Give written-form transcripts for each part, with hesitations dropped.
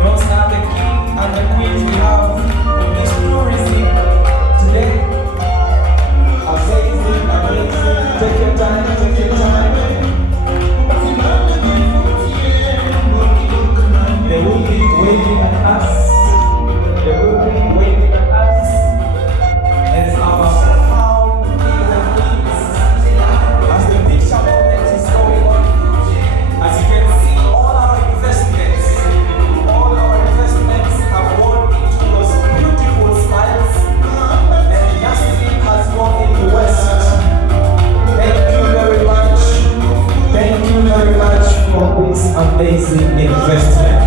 Don't stop the king and the queens we have in this tourism today. Amazing, amazing. Take your time, take your time. They will be waving at us. They will be waving at us. As our profound kings and queens, as the picture moment is going on, as you can see, all our investments have gone into those beautiful smiles, and nothing has gone in the West. Thank you very much. Thank you very much for this amazing investment.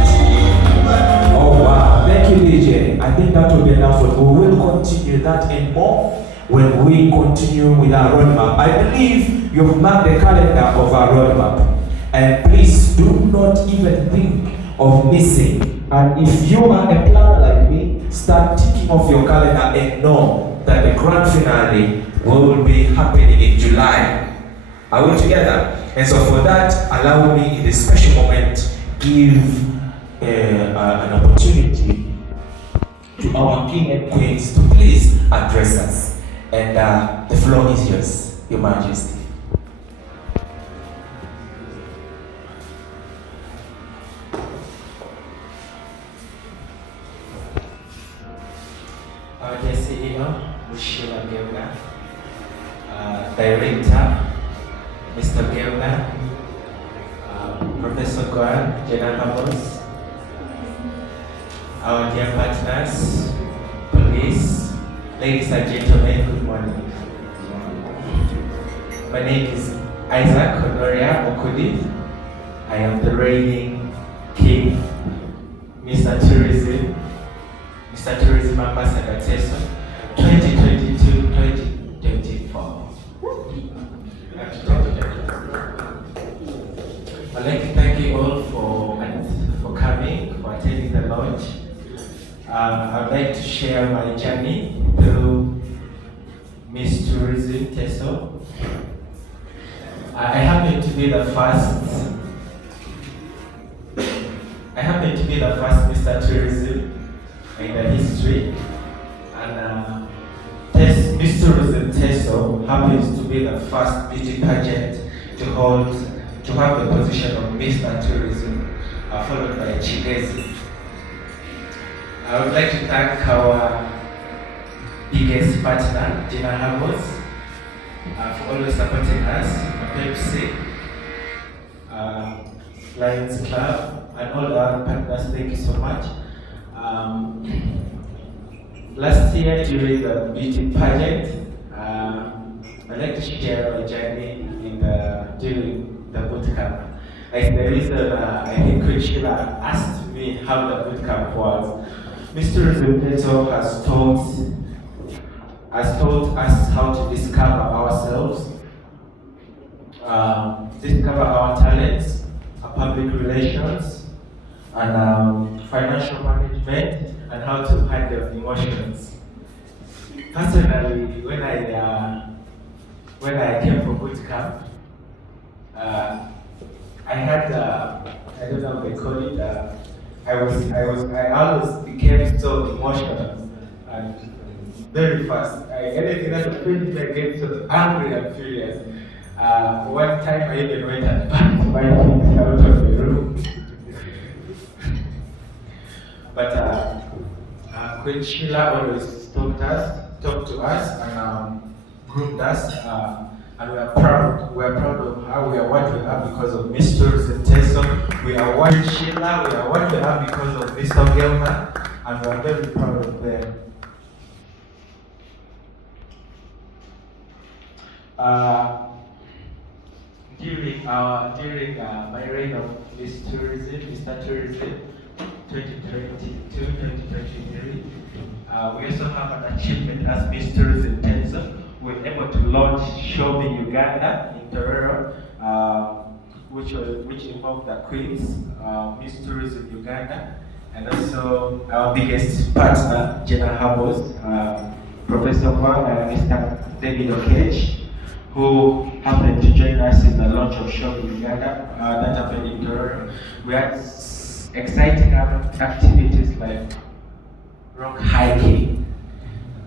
Oh wow, thank you DJ. I think that will be enough. We will continue that and more when we continue with our roadmap. I believe you've marked the calendar of our roadmap. And please do not even think of missing. And if you are a planner like me, start ticking off your calendar and know that the grand finale will be happening in July. Are we together? And so for that, allow me in this special moment give an opportunity to our king and queens to please address us. And the floor is yours, Your Majesty. Our CEO, Mushila Gelna, Director, Mr. Gelna, Professor Guan, General Habos, our dear partners, police, ladies and gentlemen, good morning. My name is Isaac Honoria Okudi. I am the reigning king, Mr. Tourism Ambassador Teso, 2022-2024. I'd like to thank you all for coming, for attending the launch. I'd like to share my journey through Miss Tourism Teso. I happen to be the first Mr. Tourism in the history, and Miss Tourism Teso happens to be the first beauty pageant to have the position of Mr. Tourism, followed by Chigezi. I would like to thank our biggest partner, Gina Habos, for always supporting us, Pepsi, Lions Club, and all our partners. Thank you so much. Last year during the beauty pageant, I'd like to share my journey during the boot camp. Like the reason I think Queen Sheila asked me how the boot camp was. Mr. Teso has taught us how to discover ourselves, discover our talents, our public relations, and financial management, and how to handle emotions. Personally, when I came for boot camp, I had I don't know what they call it. I always became so emotional and very fast. Anything that offended me, I get so angry and furious. One time I even went and packed my things out of the room. But Queen Sheila always talked to us and groomed us. And we are proud. We are proud of how we are what we are because of Miss Tourism Teso. We are what Sheila. We are what we are because of Mr. Gelman, and we are very proud of them. During my reign of Mr. Tourism, 2022-2023, we also have an achievement as Miss Tourism Teso. We were able to launch Show Me Uganda in Torero, which involved the Queens, Miss Tourism Uganda, and also our biggest partner, Jenna Habos, Professor Wang and Mr. David Okech, who happened to join us in the launch of Show Me Uganda that happened in Torero. We had exciting activities like rock hiking,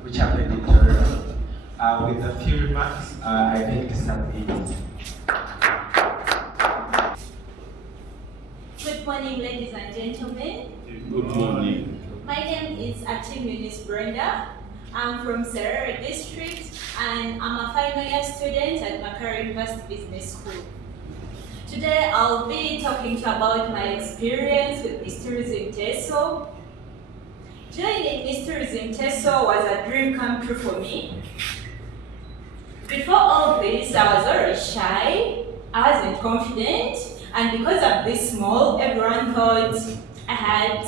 which happened in Toronto. With a few remarks, I beg to submit. Good morning, ladies and gentlemen. Good morning. My name is Atimunis Brenda. I'm from Serere District and I'm a final year student at Makara University Business School. Today I'll be talking to you about my experience with Miss Tourism Teso. Joining Miss Tourism Teso was a dream come true for me. Before all this, I was already shy, I wasn't confident, and because I'm this small, everyone thought I had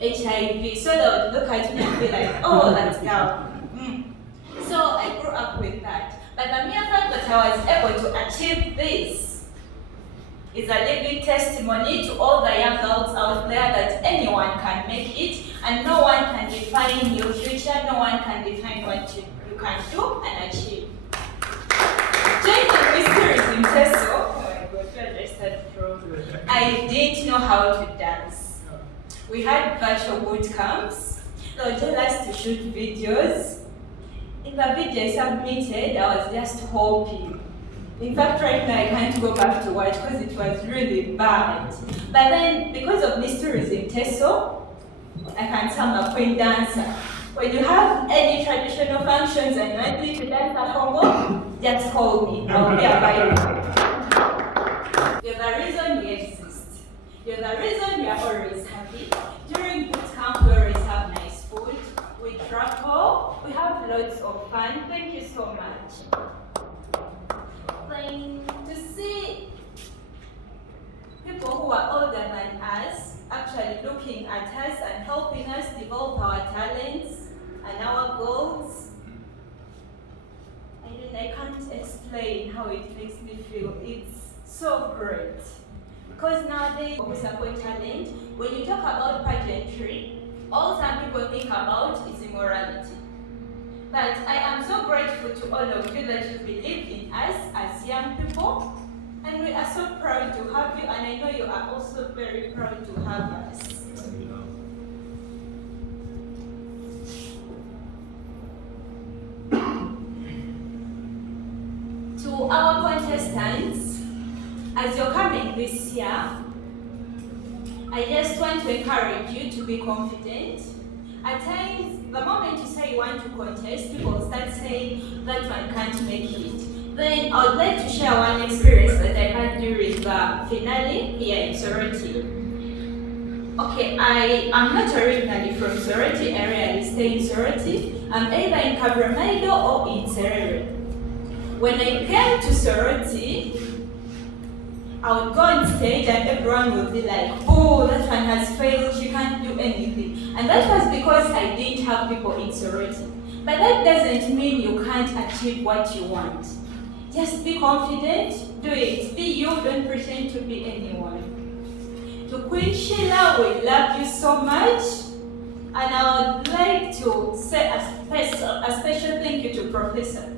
HIV, so they would look at me and be like, oh, that girl. So I grew up with that. But the mere fact that I was able to achieve this is a living testimony to all the young girls out there that anyone can make it and no one can define your future, no one can define what you can do and achieve. Joining Miss Tourism Teso, oh my God, I didn't know how to dance. We had virtual boot camps. They would tell us to shoot videos. In the video I submitted, I was just hoping. In fact, right now I can't go back to watch because it was really bad. But then, because of Miss Tourism Teso, I can tell I'm a queen dancer. When you have any traditional functions and you want me to dance at home, just call me. I'll be available. You're the reason we exist. You're the reason we are always happy. During boot camp, we always have nice food. We travel. We have lots of fun. Thank you so much. To see people who are older than us actually looking at us and helping us develop our talents and our goals, I can't explain how it makes me feel. It's so great. Because nowadays, we support talent. When you talk about pageantry, all some people think about is immorality. But I am so grateful to all of you that you believe in us as young people. And we are so proud to have you, and I know you are also very proud to have us. To our contestants, as you're coming this year, I just want to encourage you to be confident. At times, the moment you say you want to contest, people start saying that one can't make it. Then I would like to share one experience that I had during the finale here in Soroti. Okay, I am not originally from Soroti area, I stay in Soroti. I'm either in Kabramaido or in Serere. When I came to Soroti, I would go on stage and everyone would be like, oh, that one has failed, she can't do anything. And that was because I didn't have people in Soroti. But that doesn't mean you can't achieve what you want. Just be confident, do it. Be you, don't pretend to be anyone. To Queen Sheila, we love you so much. And I would like to say a special thank you to Professor.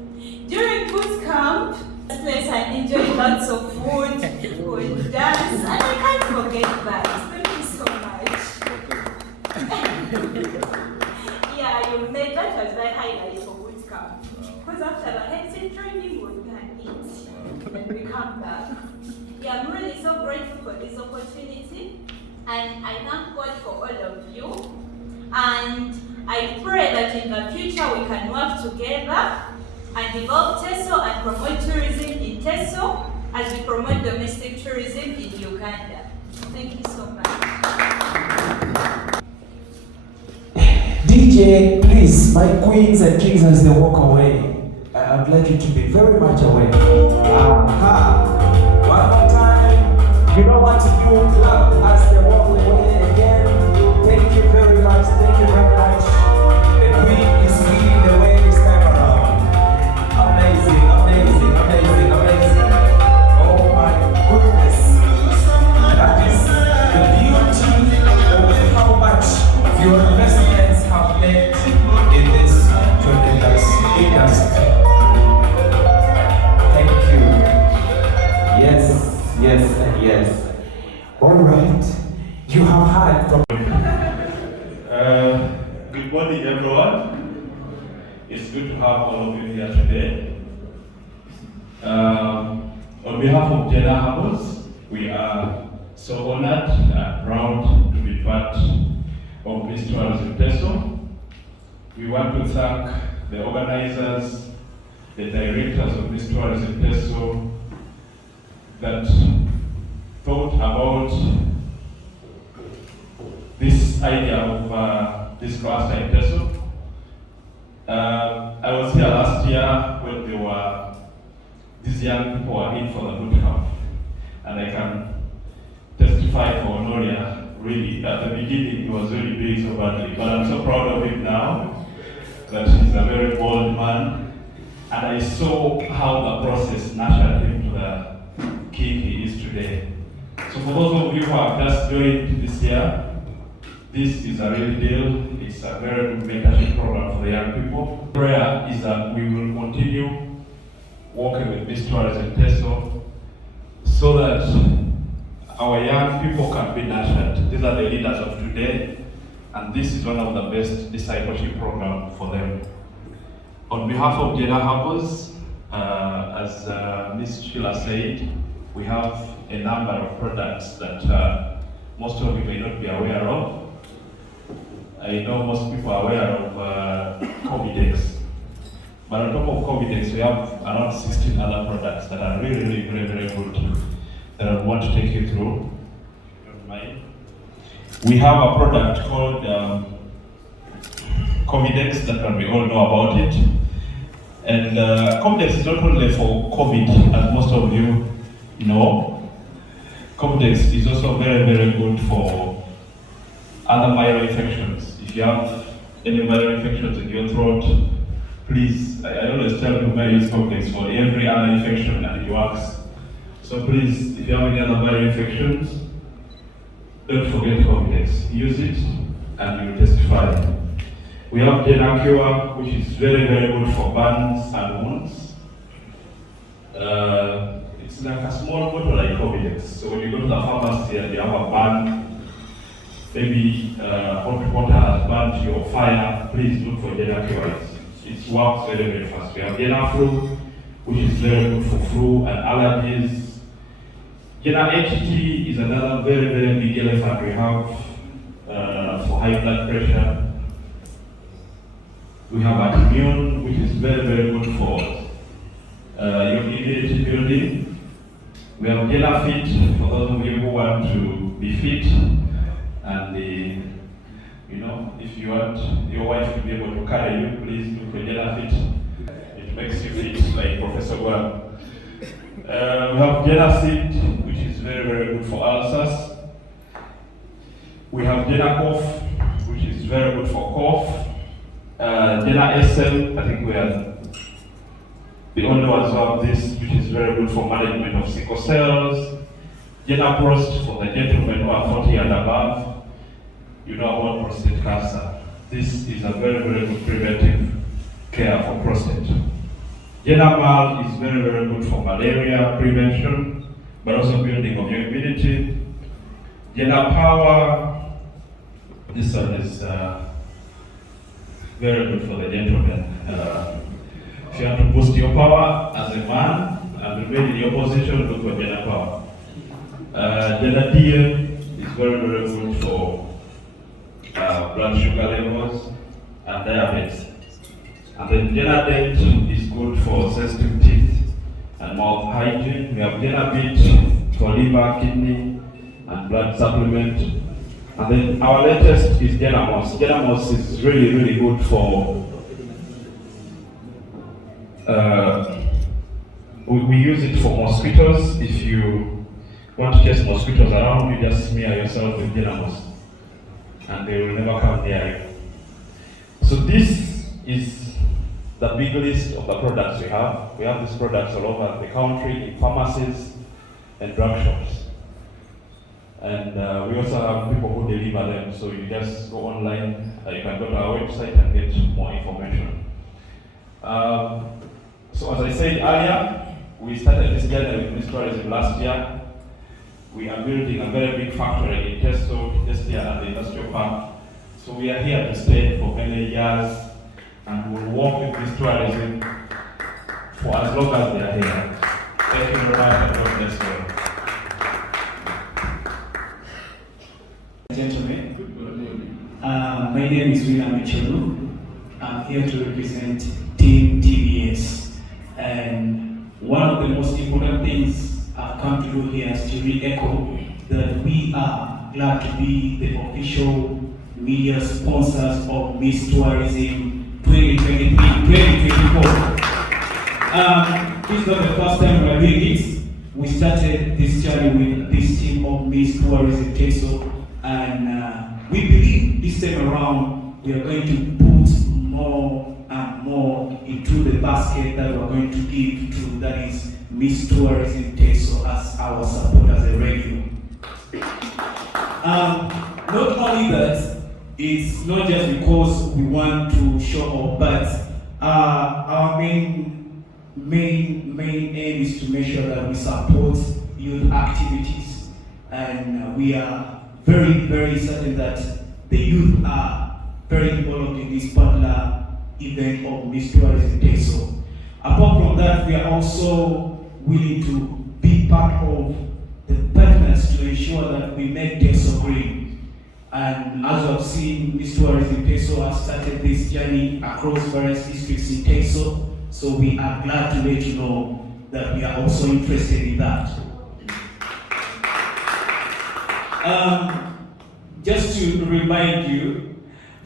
During boot camp, place I enjoyed lots of food, we dance, and I can't forget that. Thank you so much. Yeah, you made that was very highlight for boot camp. Because after the hectic training, we can eat and we come back. Yeah, I'm really so grateful for this opportunity, and I thank God for all of you. And I pray that in the future we can work together and develop Teso and promote tourism in Teso as we promote domestic tourism in Uganda. Thank you so much. DJ, please, my queens and kings, as they walk away, I'd like you to be very much aware. Aha! One more time. You know what to do. Clap as they walk away again. Thank you very much. Thank you very much. The queen is leading the way this time around. Amazing, amazing, amazing, amazing. Oh my goodness. That is the beauty of how much your investments have made in this tremendous industry. Thank you. Yes, yes, and yes. All right. Good morning, everyone. It's good to have all of you here today. On behalf of Jena Harbours, we are so honored and proud to be part of this tourism Teso. We want to thank the organizers, the directors of this tourism Teso that thought about this idea of this cluster in Teso. I was here last year when these young people were in for the boot camp, and I can testify for Honoria. Really, at the beginning, he was really doing so badly, but I'm so proud of him now that he's a very bold man, and I saw how the process nurtured him to the king he is today. So for those of you who have just joined this year, this is a real deal. It's a very good mentorship program for the young people. Prayer is that we will continue working with this tourism Teso so that our young people can be nurtured. These are the leaders of today, and this is one of the best discipleship programs for them. On behalf of Jena Harbours, as Ms. Sheila said, we have a number of products that most of you may not be aware of. I know most people are aware of Covidex, but on top of Covidex, we have around 16 other products that are really, really very, very good that I want to take you through. We have a product called Covidex that we all know about it. And Covidex is not only for COVID, as most of you know. Covidex is also very, very good for other viral infections. If you have any viral infections in your throat, please, I always tell people I use Covidex for every other infection and it works. So please, if you have any other viral infections, don't forget Covidex. Use it and you will testify. We have Jena Cure, which is very, very good for burns and wounds. It's like a small bottle like Covidex. So when you go to the pharmacy and you have a burn, maybe hot water has burned you or fire, please look for Jena Cure. It works very, very fast. We have Jena Flu, which is very good for flu and allergies. Jena HT is another very, very big elephant we have for high blood pressure. We have Immune, which is very, very good for your immunity building. We have Jena Fit for those of you who want to be fit, and if you want your wife to be able to carry you, please look for Jena Fit. It makes you fit like Professor Guam. We have Jena Seed, which is very, very good for ulcers. We have Jena Cough, which is very good for cough. Jena SM, I think we are the only ones who have this, which is very good for management of sickle cells. Jena Prost for the gentlemen who are 40 and above. You know about prostate cancer. This is a very, very good preventive care for prostate. Jena Mal is very, very good for malaria prevention, but also building of your immunity. Jena Power, this one is very good for the gentlemen. If you want to boost your power as a man and remain in your position, look for Jena Power. Jena DM is very, very good for blood sugar levels and diabetes. And then Jena Dent is good for sensitive teeth and mouth hygiene. We have Jena Beat for liver, kidney, and blood supplement. And then our latest is Jena Moss. Jena Moss is really, really good for, we use it for mosquitoes. If you want to chase mosquitoes around, you just smear yourself with Jena Moss and they will never come near you. So this is the big list of the products we have. We have these products all over the country in pharmacies and drug shops. And we also have people who deliver them, so you just go online, you can go to our website and get more information. So as I said earlier, we started this journey with Miss Tourism last year. We are building a very big factory in Teso, just here at the industrial park. So we are here to stay for many years and we'll work with this tourism for as long as we are here. Thank you very much and God bless you. Gentlemen, my name is William Echelu. I'm here to represent Team TBS. And one of the most important things I've come to do here is to re-echo that we are glad to be the official media sponsors of Miss Tourism 2023-2024. This is not the first time we are doing it. We started this journey with this team of Miss Tourism Teso, and we believe this time around we are going to put more and more into the basket that we are going to give to, that is Miss Tourism Teso, as our support as a radio. Not only that, it's not just because we want to show off, but our main aim is to make sure that we support youth activities, and we are very, very certain that the youth are very involved in this particular event of Miss Tourism Teso. Apart from that, we are also willing to be part of the partners to ensure that we make Teso green. And as you have seen, Miss Tourism Teso has started this journey across various districts in Teso. So we are glad to let you know that we are also interested in that. Just to remind you,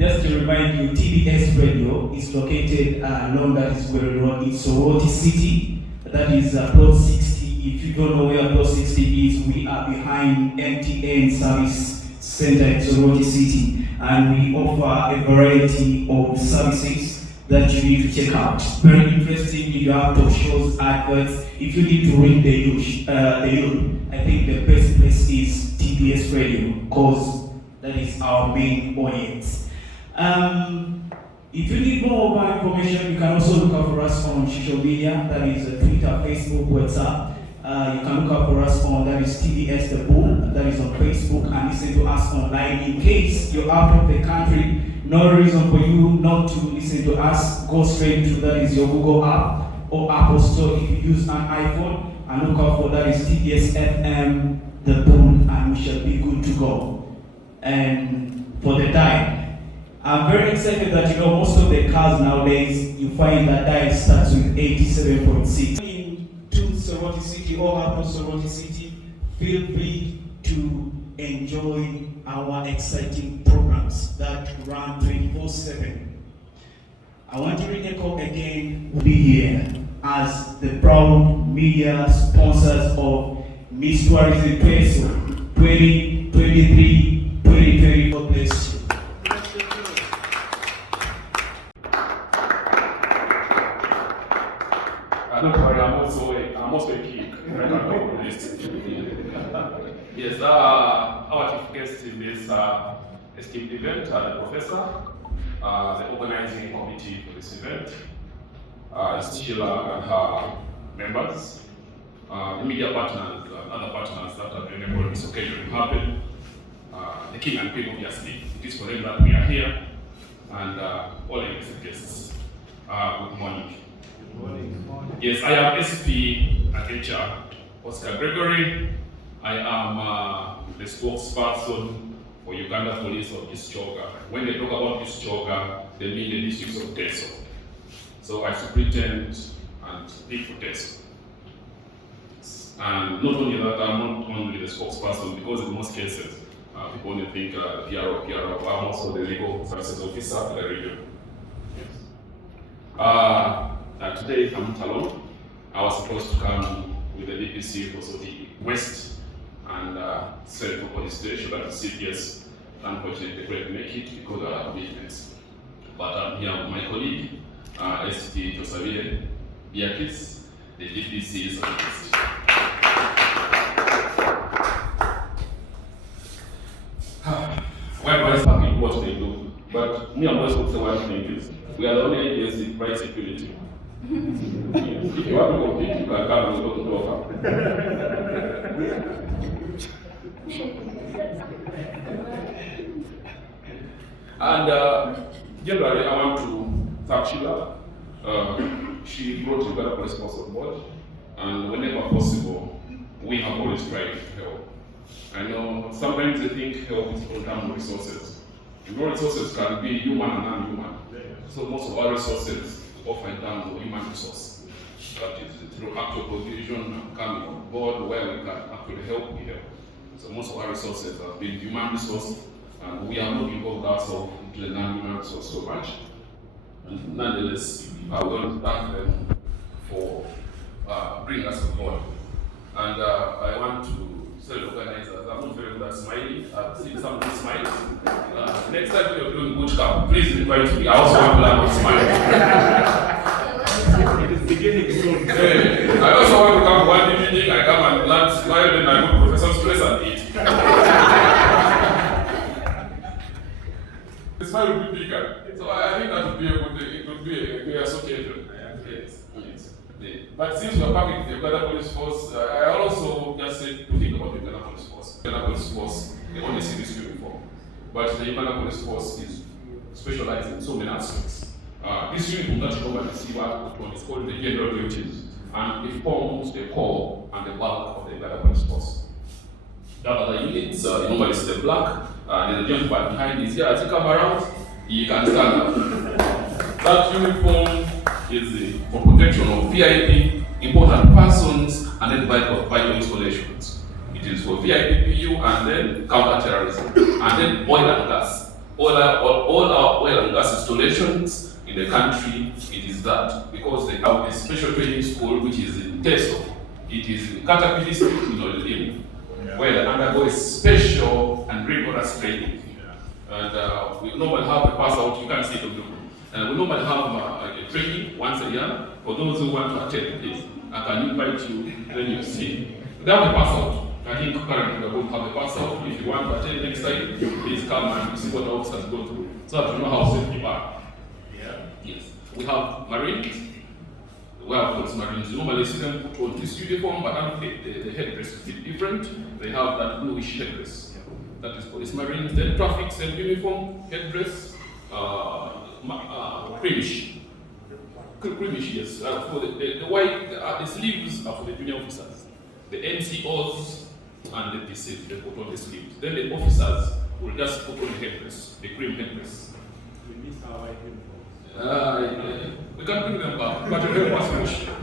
TBS Radio is located along that is where road in Soroti City. That is plot 60. If you don't know where plot 60 is, we are behind MTN Service Center in Soroti City, and we offer a variety of services that you need to check out. Very interesting. If you have talk shows, adverts, if you need to read the youth, I think the best place is TBS Radio, because that is our main audience. If you need more of our information, you can also look out for us on social media, that is Twitter, Facebook, WhatsApp. You can look out for us on, that is TBS The Bull, that is on Facebook, and listen to us online. In case you're out of the country, no reason for you not to listen to us. Go straight to, that is your Google app or Apple Store if you use an iPhone, and look out for, that is TBS FM The Bull, and we shall be good to go. And for the dial, I'm very excited that most of the cars nowadays, you find that dial starts with 87.6. To Soroti City or out of Soroti City, feel free to enjoy our exciting programs that run 24/7. I want to re-echo again, we'll be here as the proud media sponsors of Miss Tourism Teso 2023-2024. God bless you. Don't worry, I'm also a kid. Yes, our chief guest in this esteemed event, the professor, the organizing committee for this event, Sheila and her members, the media partners and other partners that have enabled this occasion to happen, the king and queen, obviously. It is for them that we are here, and all the guests. Good morning. Yes, I am SP at HR, Oscar Gregory. I am the spokesperson for Uganda Police of East Choga. When they talk about East Choga, they mean the districts of Teso. So I superintend and speak for Teso. And not only that, I'm not only the spokesperson, because in most cases, people only think PRO. I'm also the legal services officer at the region. Yes. Today I'm not alone. I was supposed to come with the DPC for Soroti West and Central Police Station, that is CPS. Unfortunately, they couldn't make it because of business. But I'm here with my colleague, SP Josavile Biakis, the DPC is on the list. Well, I'm happy with what they do, but me, I'm just going to say one thing is, we are the only agency for right security. If you want to compete, you can come and go to Doha. And generally, I want to thank Sheila. She brought Uganda Police Force on board, and whenever possible, we have always tried to help. I know sometimes they think help is all down resources. Your resources can be human and non-human. So most of our resources often down to human resource. That is through actual provision and coming on board where we can actually help, we help. So most of our resources have been human resource, and we are not involved ourselves into the non-human resource so much. And nonetheless, I want to thank them for bringing us on board. And I want to tell the organizers, I'm not very good at smiling. I've seen some good smiles. Next time you're doing boot camp, please invite me. I also want to learn to smile. It is beginning soon. I also want to come one evening, I come and learn to smile, then I go to Professor's place and eat. The smile will be bigger. So I think that would be a good thing. It would be a good association. Yes. But since we are back in the Uganda Police Force, I also just said to think about the Uganda Police Force. The Uganda Police Force, they only see this uniform. But the Uganda Police Force is specialized in so many aspects. This uniform that you normally see what on is called the general duties, and it forms the core and the bulk of the Uganda Police Force. The other units, normally see the black, there's a gentleman behind this here. As you come around, you can stand up. That uniform is for protection of VIP, important persons, and then vital installations. It is for VIP PU and then counter-terrorism, and then oil and gas. All our oil and gas installations in the country, it is that, because they have a special training school which is in Teso. It is in Caterpillar district in Olim, where they undergo special and rigorous training. And we normally have a pass out, you can see it on the room. And we normally have a training once a year for those who want to attend this. I can invite you, then you see. They have a pass out. I think currently we are going to have a pass out. If you want to attend next time, please come and see what the officers go through, so that you know how safe you are. Yes. We have Marines. We have police Marines. You normally see them put on this uniform, but the headdress is a bit different. They have that bluish headdress. That is police Marines. Then traffic, same uniform, headdress, creamish. Creamish, yes. For the white, the sleeves are for the junior officers. The NCOs and the PCs, they put on the sleeves. Then the officers will just put on the headdress, the cream headdress. We miss our white uniforms. We can bring them back, but we have a special.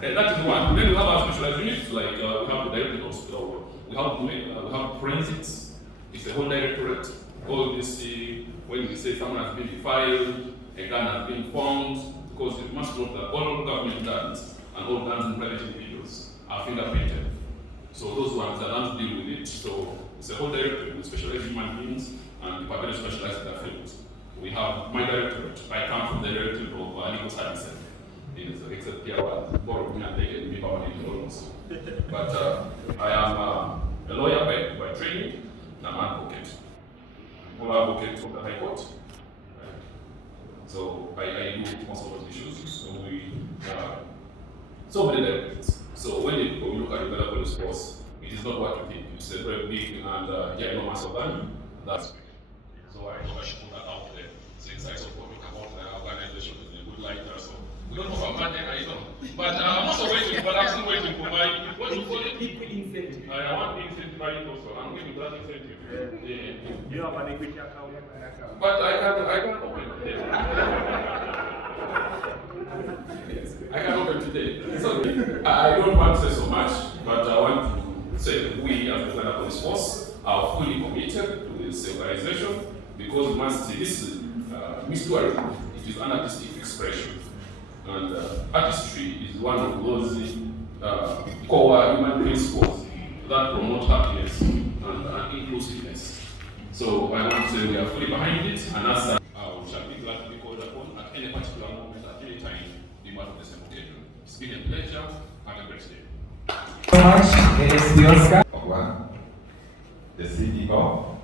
That is one. Then we have our specialized units, like we have the directorate hospital. We have forensics. It's a whole directorate. All this, when we say someone has been defiled, a gun has been found, because you must note that all government guns and all guns in private individuals are fingerprinted. So those ones are not to deal with it. So it's a whole directorate with specialized human beings and department specialized in that field. We have my directorate. I come from the directorate of legal services. Except here, borrowed me and taken me power in almost. But I am a lawyer by training, and I'm an advocate. I'm an advocate of the High Court. So I do most of those issues. So so many directorates. So when you look at the Uganda Police Force, it is not what you think. It's a very big and ginormous organization. That's so I should put that out there. So inside of what we come out the organization in a good light. So we don't have a mandate, I know. But I'm also waiting, but I'm still waiting for my what do you call it? Incentive. I want the incentive right also. I'm giving that incentive. Yeah. You have an equity account. But I can open today. Yes, I can open today. So I don't want to say so much, but I want to say that we as the Uganda Police Force are fully committed to this organization, because we must see this tourism. It is an artistic expression, and artistry is one of those core human principles that promote happiness and inclusiveness. So I want to say we are fully behind it, and as such, we shall be glad to be called upon at any particular moment, at any time, be part of the same occasion. It's been a pleasure and a great day. So much. It is the Oscar. One, the CEO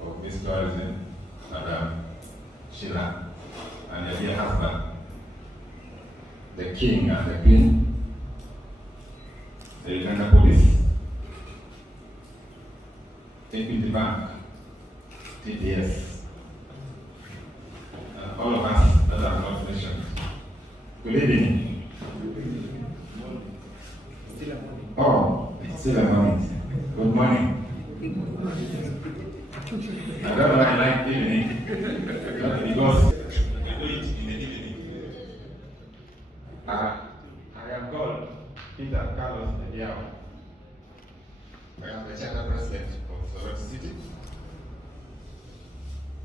of Miss Tourism, Madam Sheila, and your dear husband, the King and the Queen, the Uganda Police, Equity Bank, TDS, all of us that are not mentioned. Good evening. Oh, it's still a morning. Good morning. I don't know why I like evening, but because I do it in the evening. I am called Peter Carlos Ediao. I am the Chapter President of Sorority City.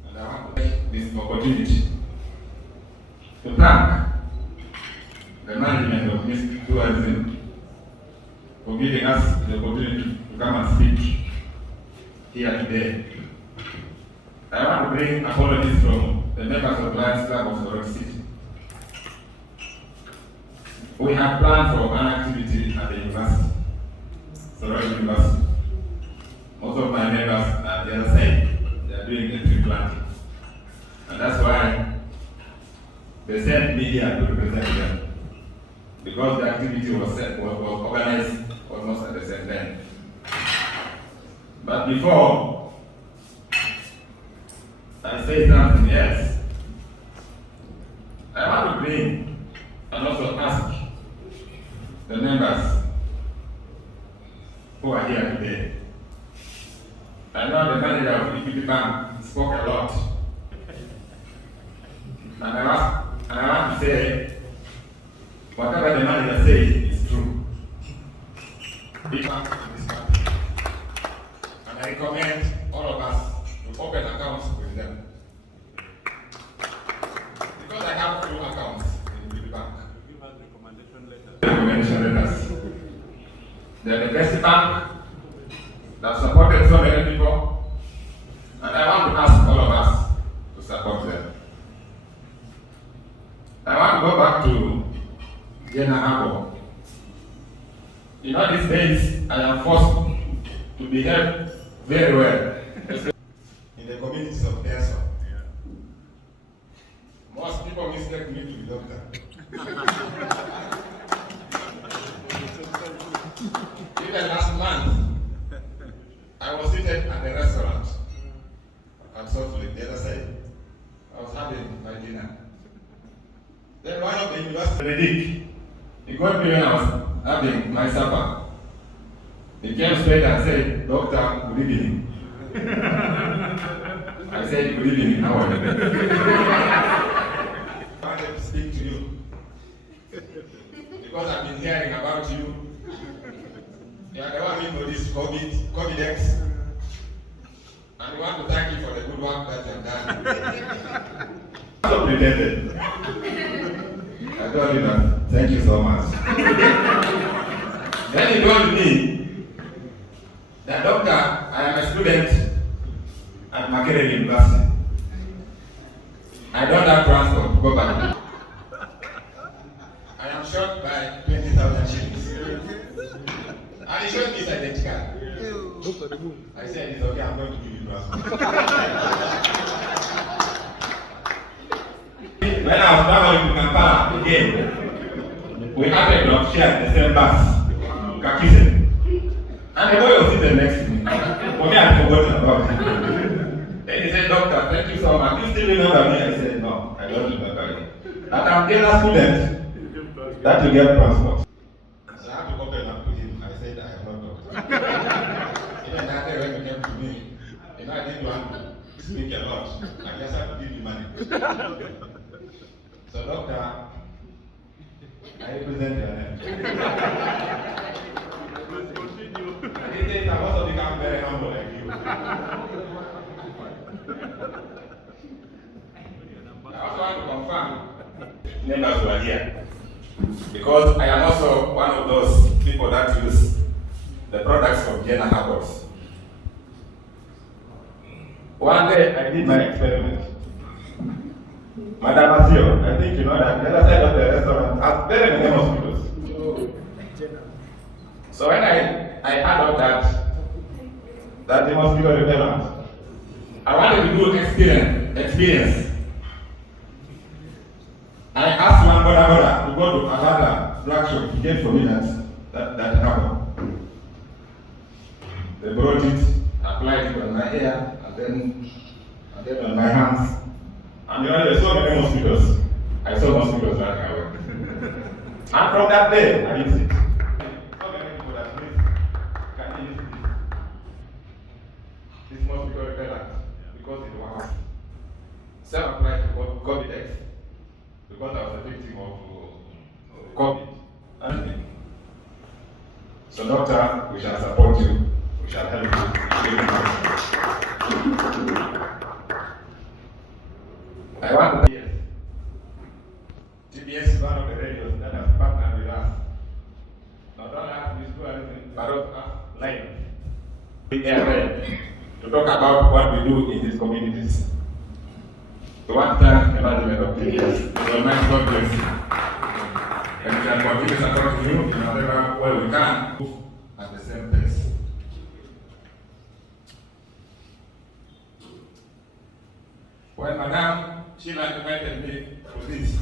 And I want to take this opportunity to thank the management of Miss Tourism for giving us the opportunity to come and speak here today. I want to bring apologies from the members of the Lions Club of Sorority City. We have planned for an activity at the university, Sorority University. Most of my members are the other side. They are doing the tree planting. And that's why they sent me here to represent them. Because the activity was organized almost at the same time. But before I say something else, I want to bring and also ask the members who are here today. I know the manager of Equity Bank spoke a lot. And I want to say, whatever the manager says is true. Big bank in this country. And I recommend all of us to open accounts with them. Because I have 2 accounts in Big bank. Recommendation letters. They're the best bank that supported so many people. And I want to ask all of us to support them. I want to go back to Jena Harbor. You know, these days I am forced to behave very well in the communities of Teso. Most people mistake me to be doctor. Even last month, I was seated at the restaurant at Salt Lake, the other side. I was having my dinner. Then one of the university, he got me when I was having my supper. He came straight and said, "Doctor, good evening." I said, "Good evening, how are you?" I wanted to speak to you because I've been hearing about you. You are the one who this COVID-X. And we want to thank you for the good work that you have done. So pretended. I told you that. Thank you so much. Then he told me that, "Doctor, I am a student at Makerere University. I don't have transport to go back. I am short by 20,000 shillings. And he showed me his identity card. I said, "It's okay, I'm going to give you transport." When I was traveling to Kampala again, we happened to have shared the same bus, Kakisen. And the boy was sitting next to me. For me, I forgot about it. Then he said, "Doctor, thank you so much. You still remember me?" I said, "No, I don't remember you. But I'm a student that you get transport." So I had to open up to him. I said, "I am not doctor." Even that day when he came to me, you know, I didn't want to speak a lot. I just had to give you money. So, doctor, I represent your name. These days I've also become very humble like you. I also want to confirm members who are here, because I am also one of those people that use the products of Jena Herbals. One day I did my experiment. Madam Asio, I think you know that the other side of the restaurant has very many mosquitoes. So when I heard of that the mosquito repellent, I wanted to do experience. I asked one brother to go to another drug shop to get for me that herbal. They brought it, applied it on my hair, and then and then on my hands. And there's so many mosquitoes. I saw mosquitoes running away. And from that day, I used it. So many people that please can use this mosquito repellent because it works. Self-applied to COVID-19 because I was a victim of COVID. So doctor, we shall support you. We shall help you. I want to TBS is one of the radios that has partnered with us. Not only us, we do everything, but also us live. We are there to talk about what we do in these communities. So one time, the management of TBS, the Almighty God bless you. And we can continue supporting you in whatever way we can at the same pace. When Madam Sheila invited me for this,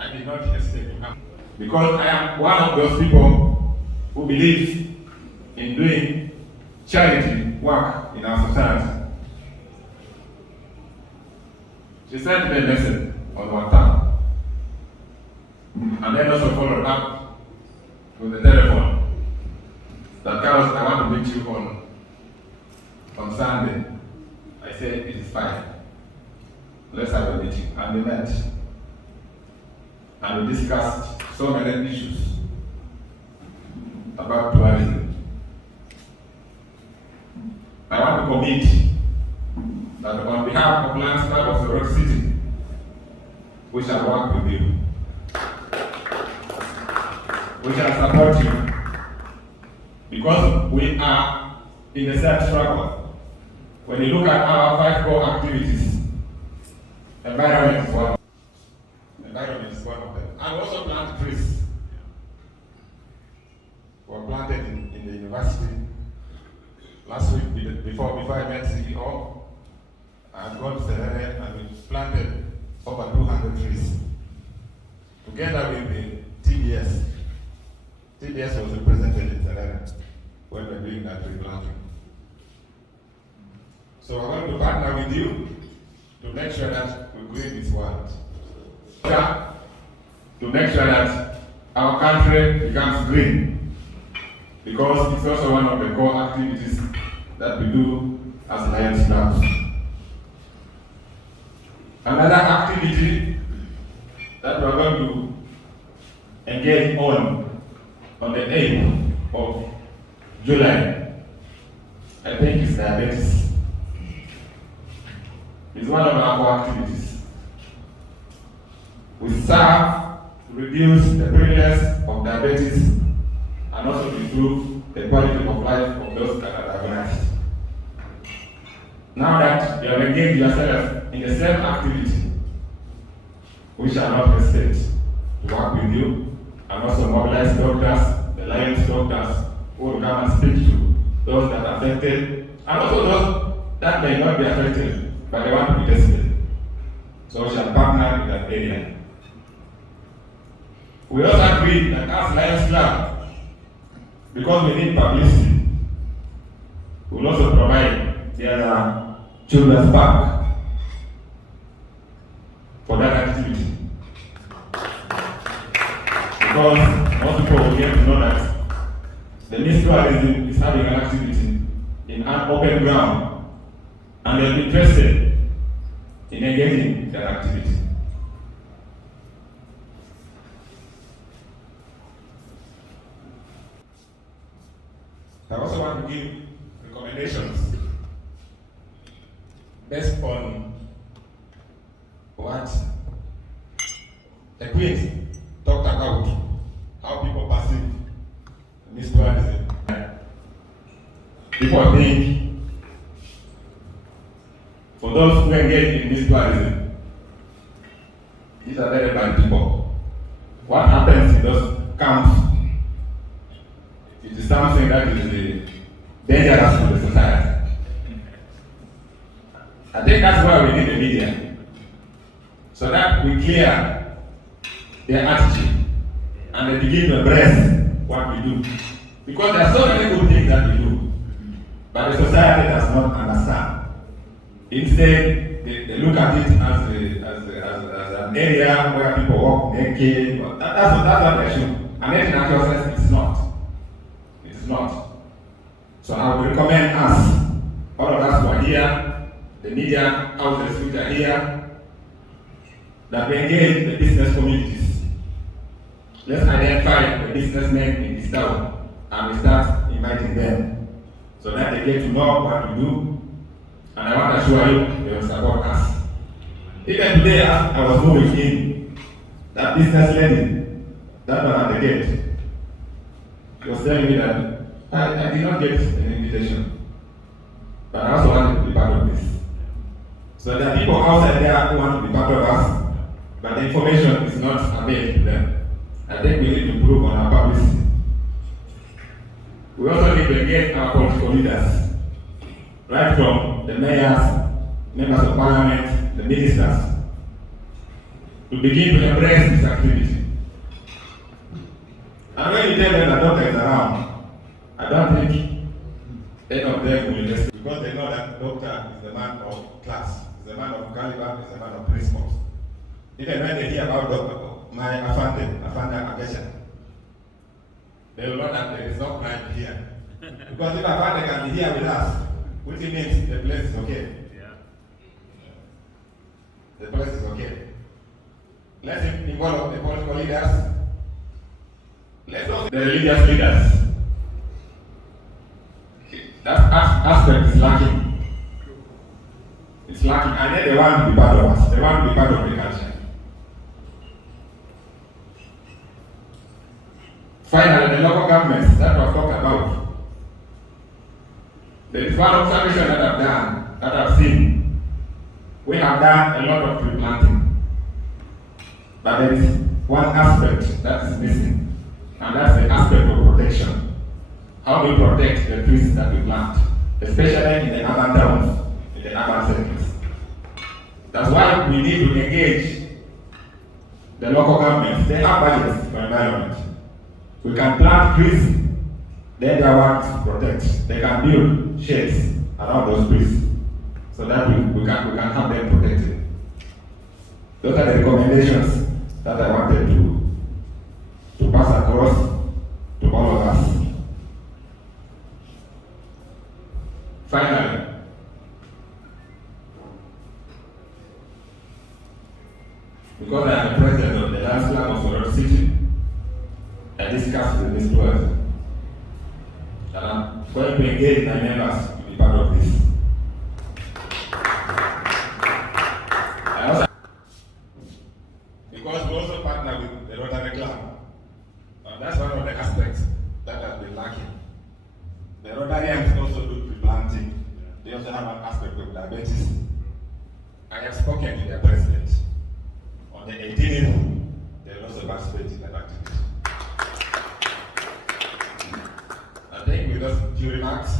I did not hesitate to come. Because I am one of those people who believe in doing charity work in our society. She sent me a message on WhatsApp. And then also followed up with the telephone. That Carlos, I want to meet you on Sunday. I said, it is fine. Let's have a meeting. And we met. And we discussed so many issues about tourism. I want to commit that on behalf of Lions Club of the Rock City, we shall work with you. We shall support you because we are in the same struggle. When you look at our 5 core activities, environment is one. Environment is one of them. And we also plant trees. We were planted in the university last week before I met CEO. I had gone to Serere and we planted over 200 trees together with the TBS. TBS was represented in Serere when we were doing that tree planting. So I want to partner with you to make sure that we green this world. To make sure that our country becomes green, because it's also one of the core activities that we do as Lions Clubs. Another activity that we are going to engage on the 8th of July, I think is diabetes. It's one of our core activities. We serve to reduce the prevalence of diabetes and also to improve the quality of life of those that are diagnosed. Now that you have engaged yourself in the same activity, we shall not hesitate to work with you and also mobilize doctors, the Lions doctors, who will come and speak to those that are affected and also those that may not be affected, but they want to be tested. So we shall partner in that area. We also agreed that as Lions Club, because we need publicity, we will also provide their children's park for that activity. Because most people will get to know that the Miss Tourism is having an activity in an open ground and they'll be interested in engaging in that activity. I also want to give recommendations based on what the Queen talked about, how people perceive Miss Tourism. People think, for those who engage in Miss Tourism, these are very bad people. What happens in those camps? It is something that is dangerous to the society. I think that's why we need the media, so that we clear their attitude and they begin to embrace what we do. Because there are so many good things that we do, but the society does not understand. Instead, they look at it as an area where people walk naked. That's what they should. And then in actual sense, it's not. It is not. So I would recommend us, all of us who are here, the media outlets which are here, that we engage the business communities. Let's identify the businessmen in this town and we start inviting them so that they get to know what we do. And I want to assure you, they will support us. Even today, as I was moving in, that business lady, that one at the gate, she was telling me that I did not get an invitation, but I also want to be part of this. So there are people outside there who want to be part of us, but the information is not available to them. I think we need to improve on our publicity. We also need to engage our political leaders, right from the mayors, members of parliament, the ministers, to begin to embrace this activity. And when you tell them that doctor is around, I don't think any of them will listen, because they know that doctor is a man of class, is a man of caliber, is a man of principles. Even when they hear about doctor, my Afande Agesha, they will know that there is no crime here. Because if Afande can be here with us, which means the place is okay. Yeah. The place is okay. Let's involve the political leaders. Let's also the religious leaders. That aspect is lacking. It's lacking. And then they want to be part of us. They want to be part of the culture. Finally, the local governments that was talked about. There is one observation that I've done, that I've seen. We have done a lot of tree planting. But there is one aspect that is missing, and that's the aspect of protection. How we protect the trees that we plant, especially in the urban towns, in the urban settings. That's why we need to engage the local governments. They have budgets for environment. We can plant trees, then they are to protect. They can build shades around those trees so that we can have them protected. Those are the recommendations that I wanted to pass across to all of us. Finally, because I am the president of the Dance Club of Soror City, I discussed with this tours. And I'm going to engage my members to be part of this. Because we also partner with the Rotary Club. And that's one of the aspects that has been lacking. The Rotarians also do tree planting. They also have an aspect of diabetes. I have spoken to their president. On the 18th, they will also participate in that activity. I think with those few remarks,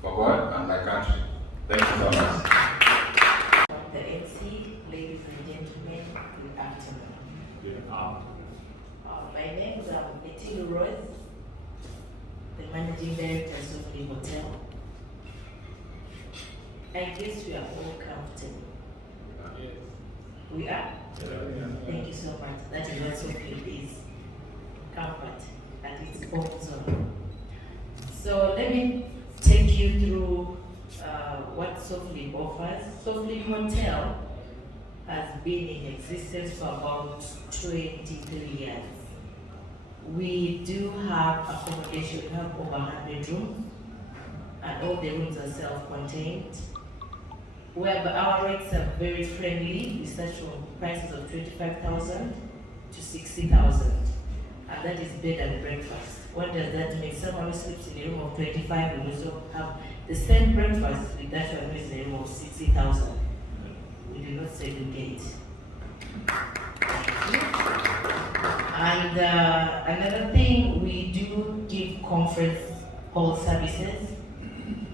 for God and my country. Thank you so much. The MC, ladies and gentlemen, good afternoon. My name is Etilu Rose, the managing director of the hotel. I guess we are all comfortable. Yes. We are? Yeah. Thank you so much. That is what Soflip is. Comfort at its own zone. So let me take you through what Soflip offers. Soflip Hotel has been in existence for about 23 years. We do have accommodation, we have over 100 rooms, and all the rooms are self-contained. Whereby our rates are very friendly. We start from prices of 25,000 to 60,000, and that is bed and breakfast. What does that mean? Someone who sleeps in a room of 25 will also have the same breakfast with that one who is in a room of 60,000. We do not segregate. And another thing, we do give conference hall services,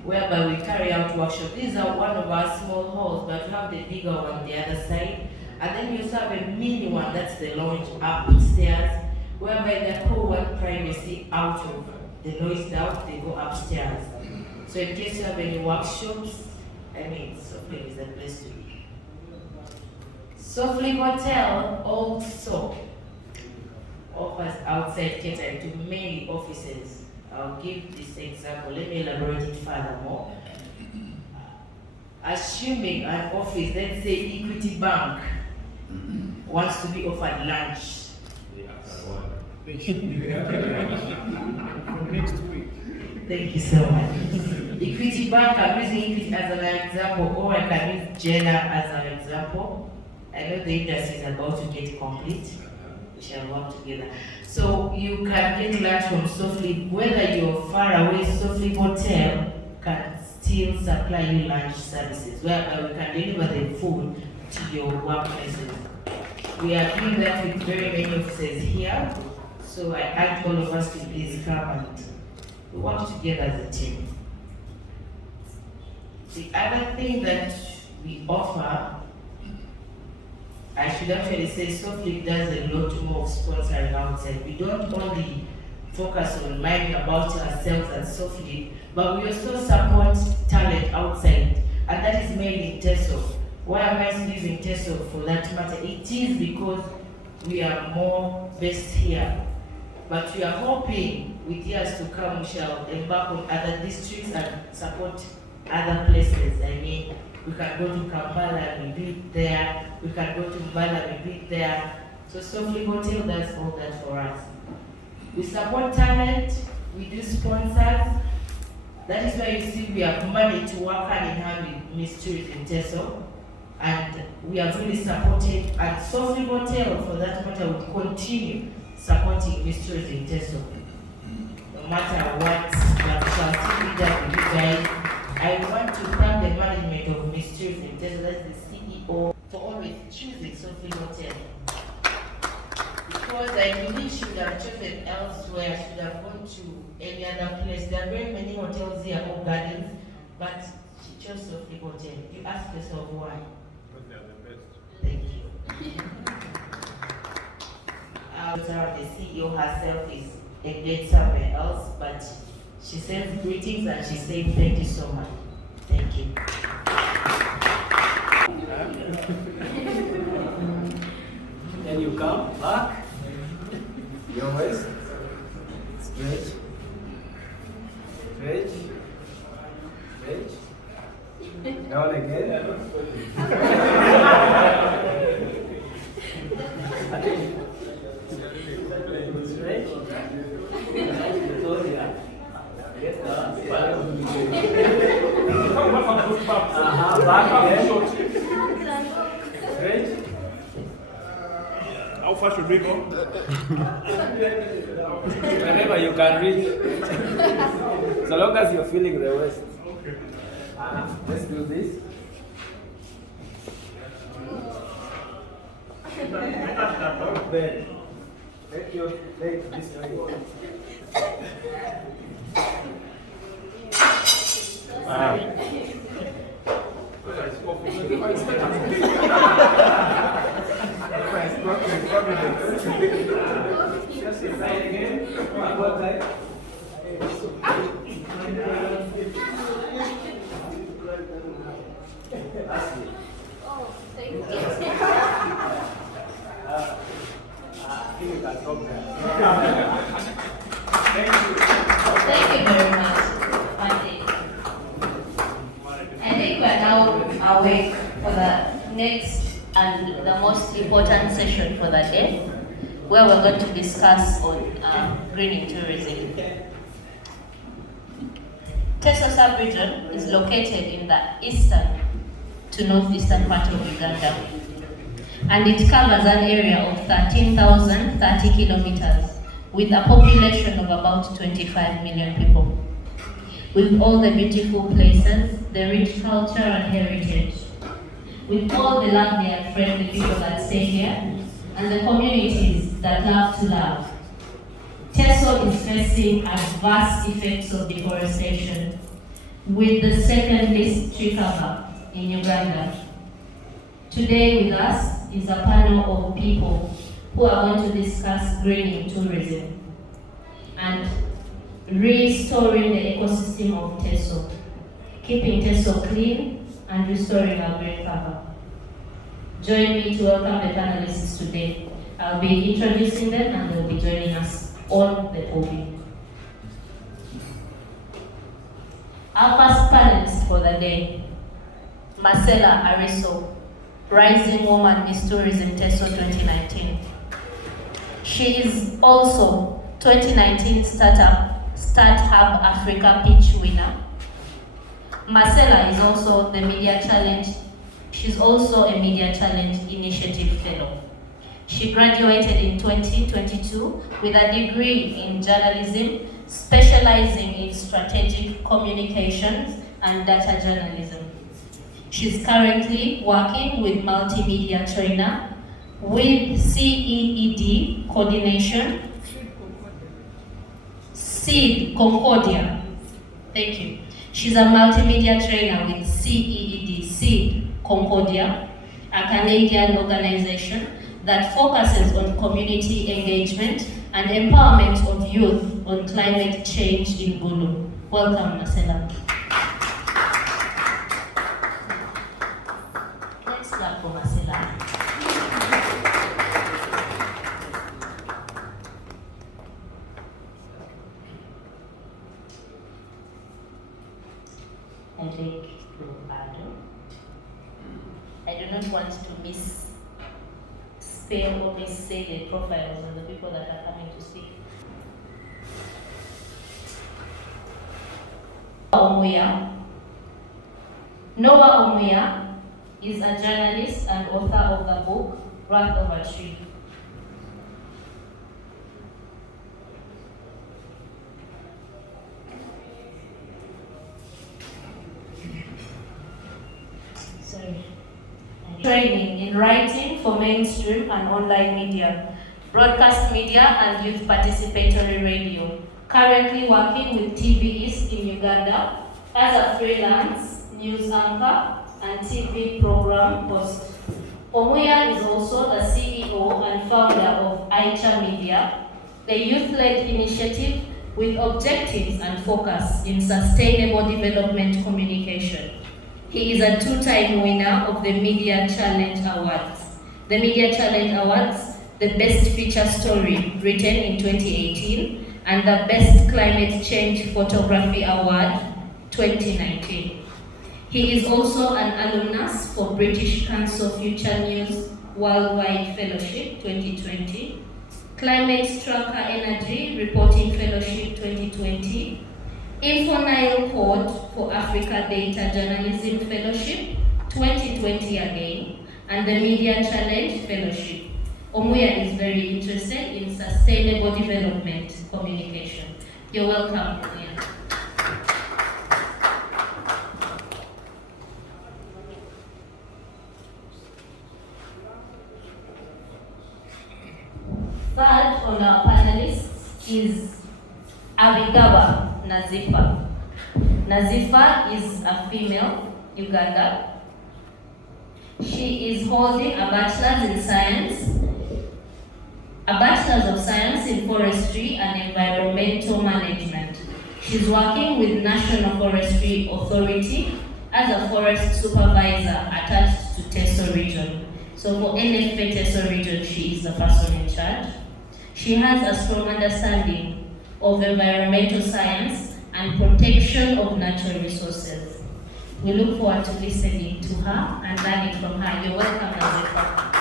whereby we carry out workshops. These are one of our small halls, but we have the bigger one on the other side. And then we also have a mini one, that's the lounge upstairs, whereby they pull one privacy out of the noise down, they go upstairs. So in case you have any workshops, I mean, Sofli is the place to be. Sofli Hotel also offers outside catering to many offices. I'll give this example. Let me elaborate it furthermore. Assuming an office, let's say Equity Bank, wants to be offered lunch. Next week. Thank you so much. Equity Bank, I'm using Equity as an example, or I can use Jenna as an example. I know the industry is about to get complete. We shall work together. So you can get lunch from Sofli, whether you're far away, Sofli Hotel can still supply you lunch services, whereby we can deliver the food to your workplaces. We are doing that with very many offices here, so I urge all of us to please come and we work together as a team. The other thing that we offer, I should actually say Sofli does a lot more of sponsoring outside. We don't only focus on minding about ourselves at Sofli, but we also support talent outside, and that is mainly in Teso. Why am I using Teso for that matter? It is because we are more based here, but we are hoping with years to come we shall embark on other districts and support other places. I mean, we can go to Kampala and we do it there. We can go to Mbala and we do it there. So Sofli Hotel does all that for us. We support talent, we do sponsors. That is why you see we have managed to work hand in hand with Miss Tourism Teso. And we have really supported, and Sofli Hotel for that matter will continue supporting Miss Tourism Teso. No matter what shall still be done with you guys. I want to thank the management of Miss Tourism Teso, that's the CEO, for always choosing Sofli Hotel. Because I believe she would have chosen elsewhere, she would have gone to any other place. There are very many hotels here or gardens, but she chose Sofli Hotel. You ask yourself why? Because they are the best. Thank you. The CEO herself is engaged somewhere else, but she sends greetings and she says thank you so much. Thank you. Then you come back. Your waist. Stretch. Stretch. Stretch. Down again. Stretch. Close here. Get down. Back again. Stretch. How far should we go? Wherever you can reach. So long as you're feeling the waist. Okay. Let's do this. Then, take your leg this way. Wow. Just inside again. One more time. Oh, thank you. I think you can stop there. Thank you. Thank you very much, Andy. I think we are now awake for the next and the most important session for the day, where we're going to discuss on greening tourism. Teso sub-region is located in the eastern to northeastern part of Uganda, and it covers an area of 13,030 kilometers with a population of about 25 million people. With all the beautiful places, the rich culture and heritage, with all the lovely and friendly people that stay here, and the communities that love to love. Teso is facing adverse effects of deforestation, with the second least tree cover in Uganda. Today with us is a panel of people who are going to discuss greening tourism and restoring the ecosystem of Teso, keeping Teso clean, and restoring our great cover. Join me to welcome the panelists today. I'll be introducing them and they'll be joining us on the podium. Our first panelist for the day, Marcella Ariso, Rising Woman Miss Tourism Teso 2019. She is also 2019 Startup Hub Africa Pitch winner. Marcella is also the Media Challenge. She's also a Media Challenge Initiative Fellow. She graduated in 2022 with a degree in journalism, specializing in strategic communications and data journalism. She's currently working with multimedia trainer with CEED coordination. Seed Concordia. Thank you. She's a multimedia trainer with CEED, Seed Concordia, a Canadian organization that focuses on community engagement and empowerment of youth on climate change in Bulu. Welcome, Marcella. Let's clap for Marcella. I think I do not want to misspell or missay the profiles of the people that are coming to speak. Noah Omuya is a journalist and author of the book Wrath of a Tree. Training in writing for mainstream and online media, broadcast media and youth participatory radio. Currently working with TV East in Uganda as a freelance news anchor and TV program host. Omuya is also the CEO and founder of Aicha Media, a youth-led initiative with objectives and focus in sustainable development communication. He is a two-time winner of the Media Challenge Awards. The Media Challenge Awards, the Best Feature Story written in 2018, and the Best Climate Change Photography Award 2019. He is also an alumnus for British Council Future News Worldwide Fellowship 2020, Climate Tracker Energy Reporting Fellowship 2020, Info-Nile Code for Africa Data Journalism Fellowship 2020 again, and the Media Challenge Fellowship. Omuya is very interested in sustainable development communication. You're welcome, Omuya. Third on our panelists is Abigawa Nazifa. Nazifa is a female Uganda. She is holding a bachelor's in science, a bachelor's of science in forestry and environmental management. She's working with National Forestry Authority as a forest supervisor attached to Teso region. So for NFA Teso region, she is the person in charge. She has a strong understanding of environmental science and protection of natural resources. We look forward to listening to her and learning from her. You're welcome, Nazifa.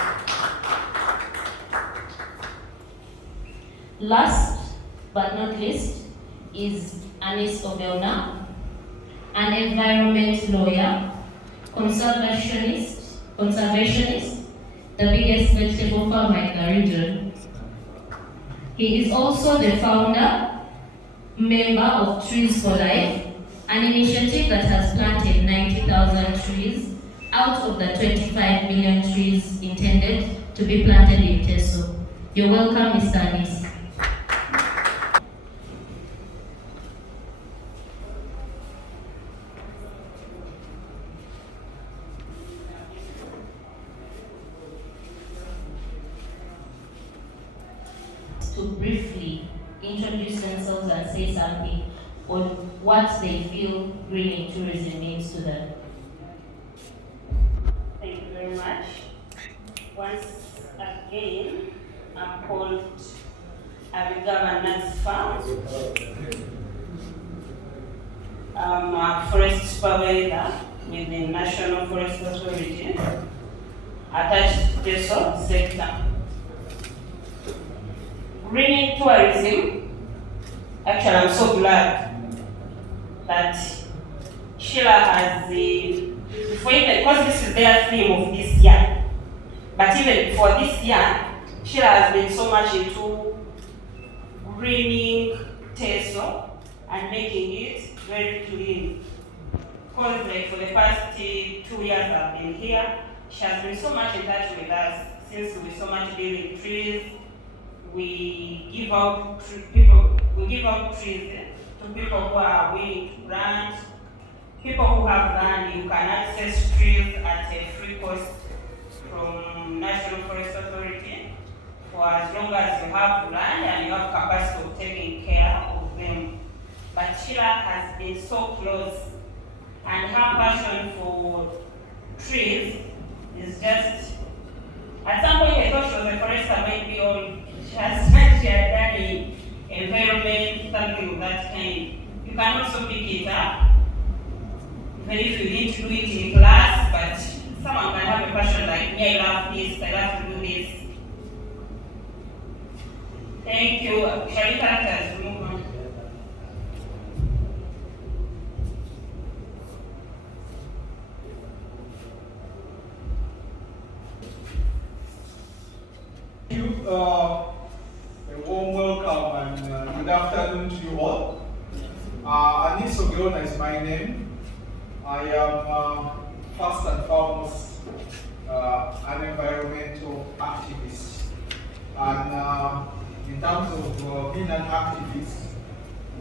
Last but not least is Anis Obelna, an environment lawyer, conservationist, the biggest vegetable farmer in the region. He is also the founder, member of Trees for Life, an initiative that has planted 90,000 trees out of the 25 million trees intended to be planted in Teso. You're welcome, Mr. Anis. To briefly introduce themselves and say something on what they feel greening tourism means to them. very much. Once again, I'm called Abigaba Natsfa. I'm a forest supervisor with the National Forest Authority attached to Teso sector. Greening tourism, actually I'm so glad that Sheila has before even, because this is their theme of this year, but even before this year, Sheila has been so much into greening Teso and making it very clean. Because like for the past 2 years I've been here, she has been so much in touch with us since we so much deal in trees. We give out trees to people who are willing to plant. People who have land, you can access trees at a free cost from National Forest Authority for as long as you have land and you have capacity of taking care of them. But Sheila has been so close, and her passion for trees is just, at some point I thought she was a forester, maybe all she had done environment, something of that kind. You can also pick it up, even if you need to do it in class, but someone can have a passion like me, I love this, I love to do this. Thank you. Shall we characters move on? Thank you. A warm welcome and good afternoon to you all. Anis Ogeona is my name. I am first and foremost an environmental activist. And in terms of being an activist,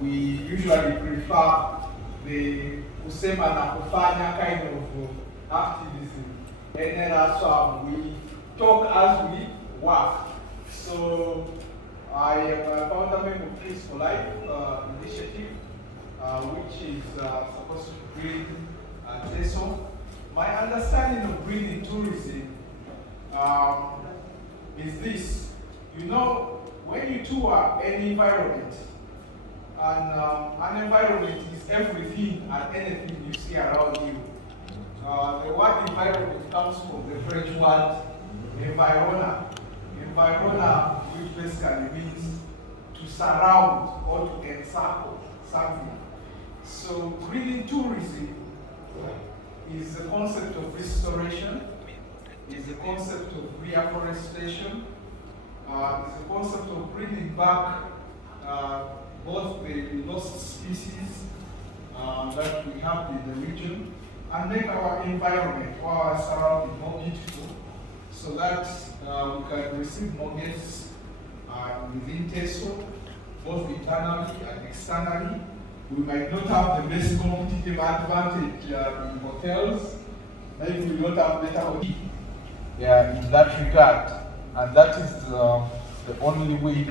we usually prefer the kusema na kufanya kind of activism. And then also we talk as we work. So I am a founder member of Trees for Life initiative, which is supposed to bring Teso. My understanding of greening tourism is this. You know, when you tour any environment, and an environment is everything and anything you see around you. The word environment comes from the French word environa. Environa, which basically means to surround or to encircle something. So greening tourism is the concept of restoration, is the concept of reforestation, is the concept of bringing back both the lost species that we have in the region and make our environment or our surrounding more beautiful so that we can receive more guests within Teso, both internally and externally. We might not have the best competitive advantage in hotels, maybe we don't have better in that regard, and that is the only way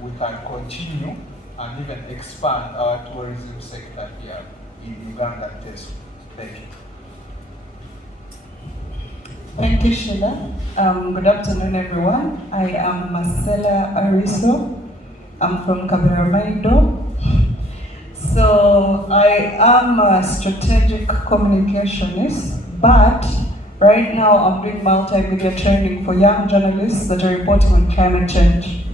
we can continue and even expand our tourism sector here in Uganda and Teso. Thank you. Thank you, Sheila. Good afternoon, everyone. I am Marcela Ariso. I'm from Kaberamaido. So I am a strategic communicationist, but right now I'm doing multimedia training for young journalists that are reporting on climate change.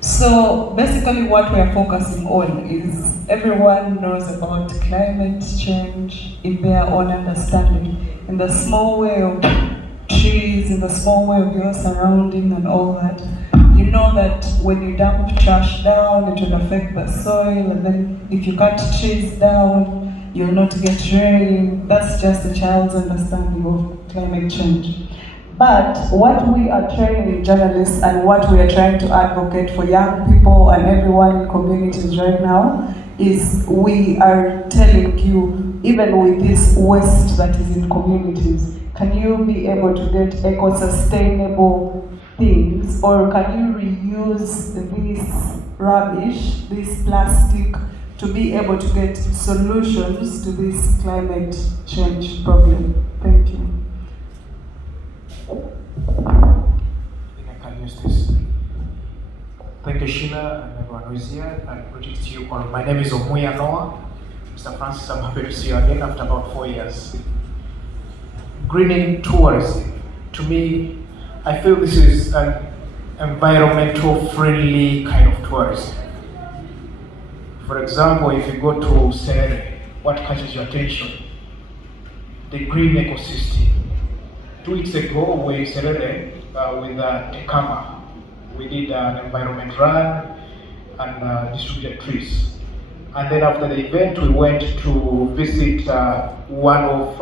So basically what we are focusing on is everyone knows about climate change in their own understanding, in the small way of trees, in the small way of your surrounding and all that. You know that when you dump trash down, it will affect the soil, and then if you cut trees down, you'll not get rain. That's just a child's understanding of climate change. But what we are training journalists and what we are trying to advocate for young people and everyone in communities right now is we are telling you, even with this waste that is in communities, can you be able to get eco-sustainable things, or can you reuse this rubbish, this plastic, to be able to get solutions to this climate change problem? Thank you. thank you, Sheila, and everyone who is here, and greetings to you all. My name is Omuya Noah. Mr. Francis, I'm happy to see you again after about 4 years. Greening tourism. To me, I feel this is an environmental friendly kind of tourism. For example, if you go to Serere, what catches your attention? The green ecosystem. 2 weeks ago, we were in Serere with Tekama. We did an environment run and distributed trees. And then after the event, we went to visit one of,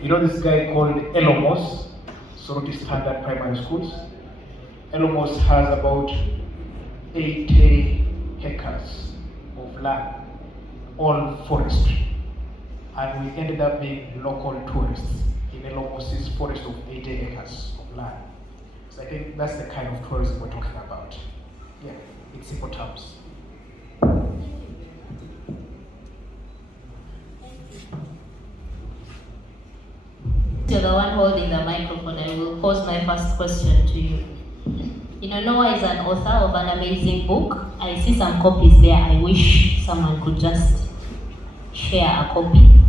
you know this guy called Elomos, Soroti Standard Primary Schools. Elomos has about 80 acres of land, all forestry. And we ended up being local tourists in Elomos's forest of 80 acres of land. So I think that's the kind of tourism we're talking about. Yeah, in simple terms. You're the one holding the microphone. I will pose my first question to you. You know, Noah is an author of an amazing book. I see some copies there. I wish someone could just share a copy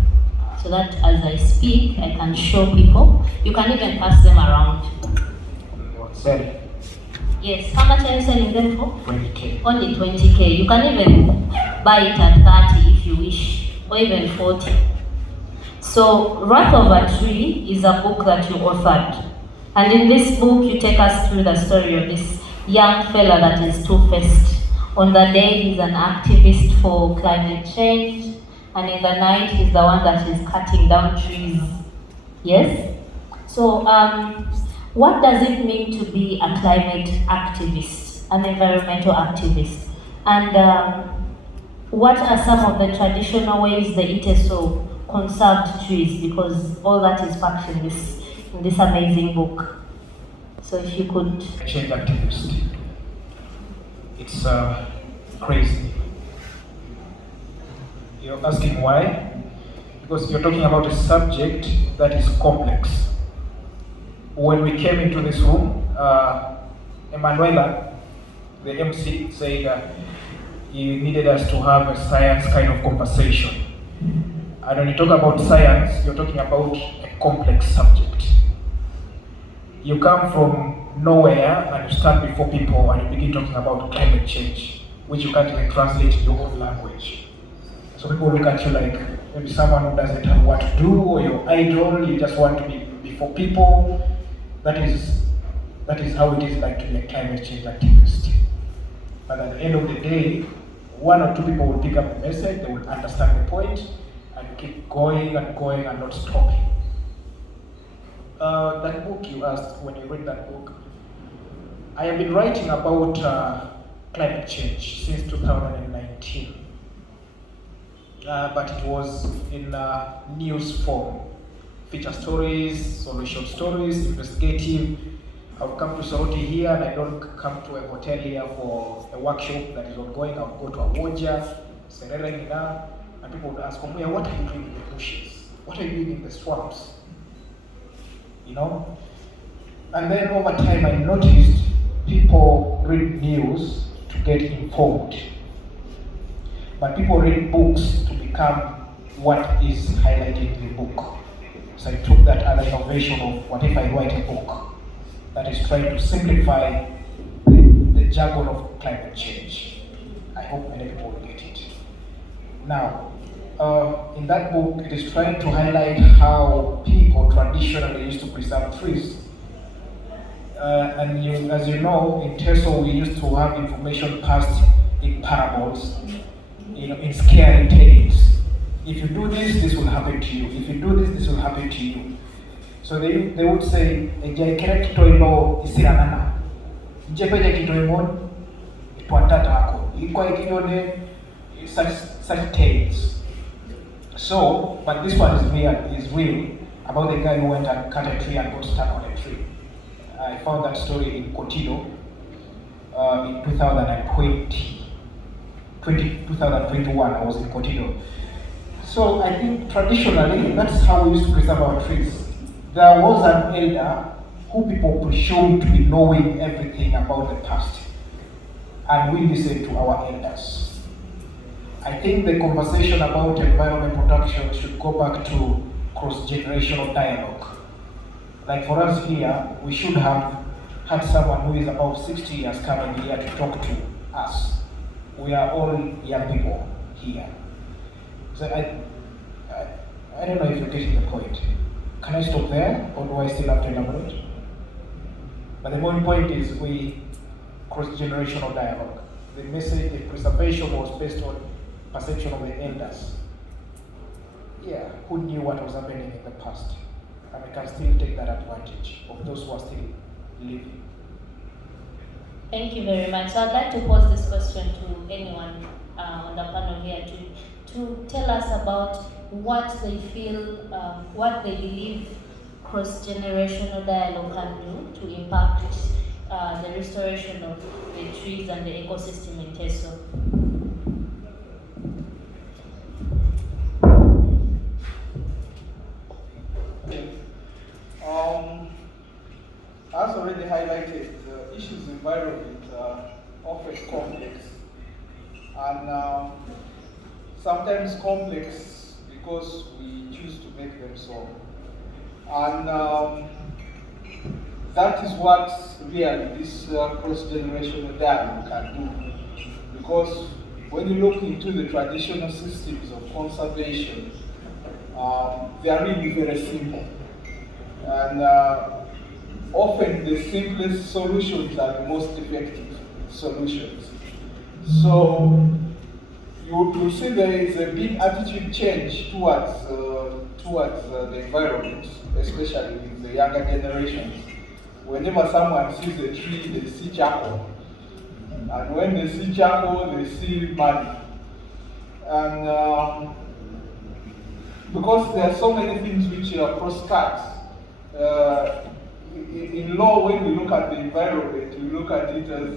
so that as I speak, I can show people. You can even pass them around. Sell. Yes, how much are you selling them for? 20K. Only 20K. You can even buy it at 30 if you wish, or even 40. So, Wrath of a Tree is a book that you authored. And in this book, you take us through the story of this young fella that is two-faced. On the day, he's an activist for climate change, and in the night, he's the one that is cutting down trees. Yes? So, what does it mean to be a climate activist, an environmental activist? And what are some of the traditional ways the Teso conserved trees? Because all that is packed in this amazing book. So if you could... Change activist. It's crazy. You're asking why? Because you're talking about a subject that is complex. When we came into this room, Emanuela, the MC, said he needed us to have a science kind of conversation. And when you talk about science, you're talking about a complex subject. You come from nowhere and you stand before people and you begin talking about climate change, which you can't even translate in your own language. So people look at you like maybe someone who doesn't have what to do, or your idol, you just want to be before people. That is how it is like to be a climate change activist. But at the end of the day, one or two people will pick up the message, they will understand the point, and keep going and going and not stopping. That book you asked, when you read that book, I have been writing about climate change since 2019. But it was in news form. Feature stories, solution stories, investigative. I'll come to Soroti here and I don't come to a hotel here for a workshop that is ongoing. I'll go to Awoja, Serere Nina, and people would ask, Omuya, what are you doing in the bushes? What are you doing in the swamps? You know? And then over time I noticed people read news to get informed. But people read books to become what is highlighted in the book. So I took that as an innovation of what if I write a book that is trying to simplify the jargon of climate change. I hope many people will get it. Now, in that book, it is trying to highlight how people traditionally used to preserve trees. As you know, in Teso, we used to have information passed in parables, in scary tales. If you do this, this will happen to you. If you do this, this will happen to you. So they would say, such tales. So, but this one is real about the guy who went and cut a tree and got stuck on a tree. I found that story in Kotido in 2021. I was in Kotido. So I think traditionally, that's how we used to preserve our trees. There was an elder who people presumed to be knowing everything about the past. and we listen to our elders. I think the conversation about environment protection should go back to cross-generational dialogue. Like for us here, we should have had someone who is about 60 years coming here to talk to us. We are all young people here. So I don't know if you're getting the point. Can I stop there, or do I still have to elaborate? But the main point is we cross-generational dialogue. The message, the preservation was based on perception of the elders. Yeah, who knew what was happening in the past? And we can still take that advantage of those who are still living. Thank you very much. So I'd like to pose this question to anyone on the panel here to tell us about what they feel, what they believe cross-generational dialogue can do to impact the restoration of the trees and the ecosystem in Teso. As already highlighted, the issues of environment are often complex, and sometimes complex because we choose to make them so. And that is what really this cross-generational dialogue can do. Because when you look into the traditional systems of conservation, they are really very simple. And often the simplest solutions are the most effective solutions. So you see there is a big attitude change towards the environment, especially with the younger generations. Whenever someone sees a tree, they see charcoal. And when they see charcoal, they see mud. And because there are so many things which are cross-cut, in law, when we look at the environment, we look at it as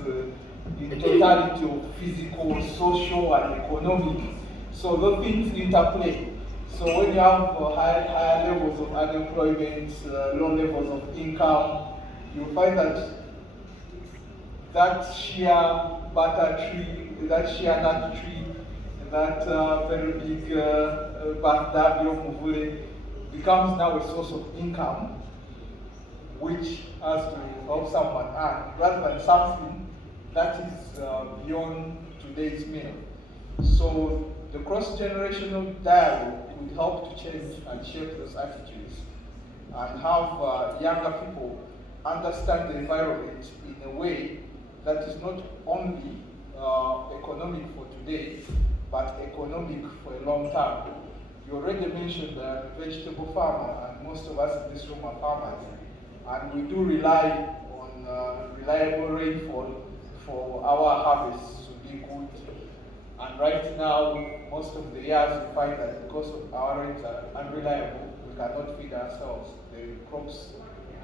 in totality of physical, social, and economic. So those things interplay. So when you have higher levels of unemployment, low levels of income, you find that sheer butter tree, that sheer nut tree, that very big Baghdad Muvule becomes now a source of income, which has to help someone earn, rather than something that is beyond today's meal. So the cross-generational dialogue would help to change and shape those attitudes and have younger people understand the environment in a way that is not only economic for today, but economic for a long time. You already mentioned the vegetable farmer, and most of us in this room are farmers, and we do rely on reliable rainfall for our harvests to be good. And right now, most of the years we find that because of our rains are unreliable, we cannot feed ourselves. The crops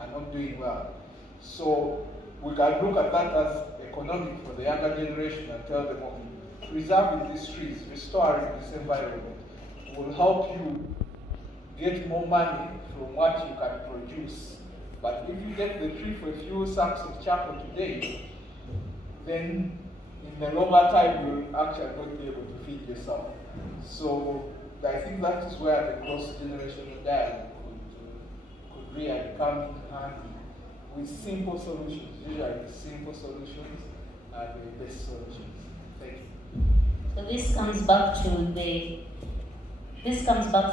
are not doing well. So we can look at that as economic for the younger generation and tell them, okay, preserving these trees, restoring this environment will help you get more money from what you can produce. But if you get the tree for a few sacks of charcoal today, then in the longer time you'll actually not be able to feed yourself. So I think that is where the cross-generational dialogue could really come in handy with simple solutions. Usually simple solutions are the best solutions. Thank you. So this comes back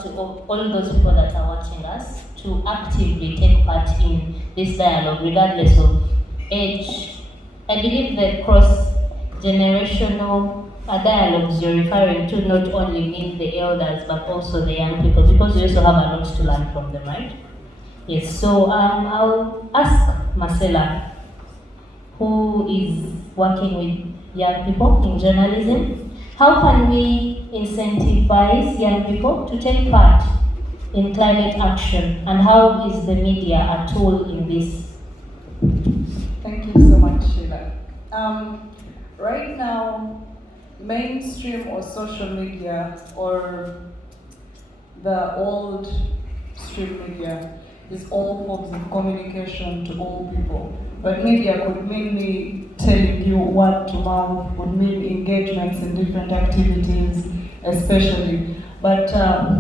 to all those people that are watching us to actively take part in this dialogue, regardless of age. I believe the cross-generational dialogues you're referring to not only mean the elders, but also the young people, because we also have a lot to learn from them, right? Yes, so I'll ask Marcella, who is working with young people in journalism, how can we incentivize young people to take part in climate action, and how is the media a tool in this? Thank you so much, Sheila. Right now, mainstream or social media or the old stream media is all forms of communication to all people. But media could mean me telling you what to mouth, would mean engagements in different activities, especially. But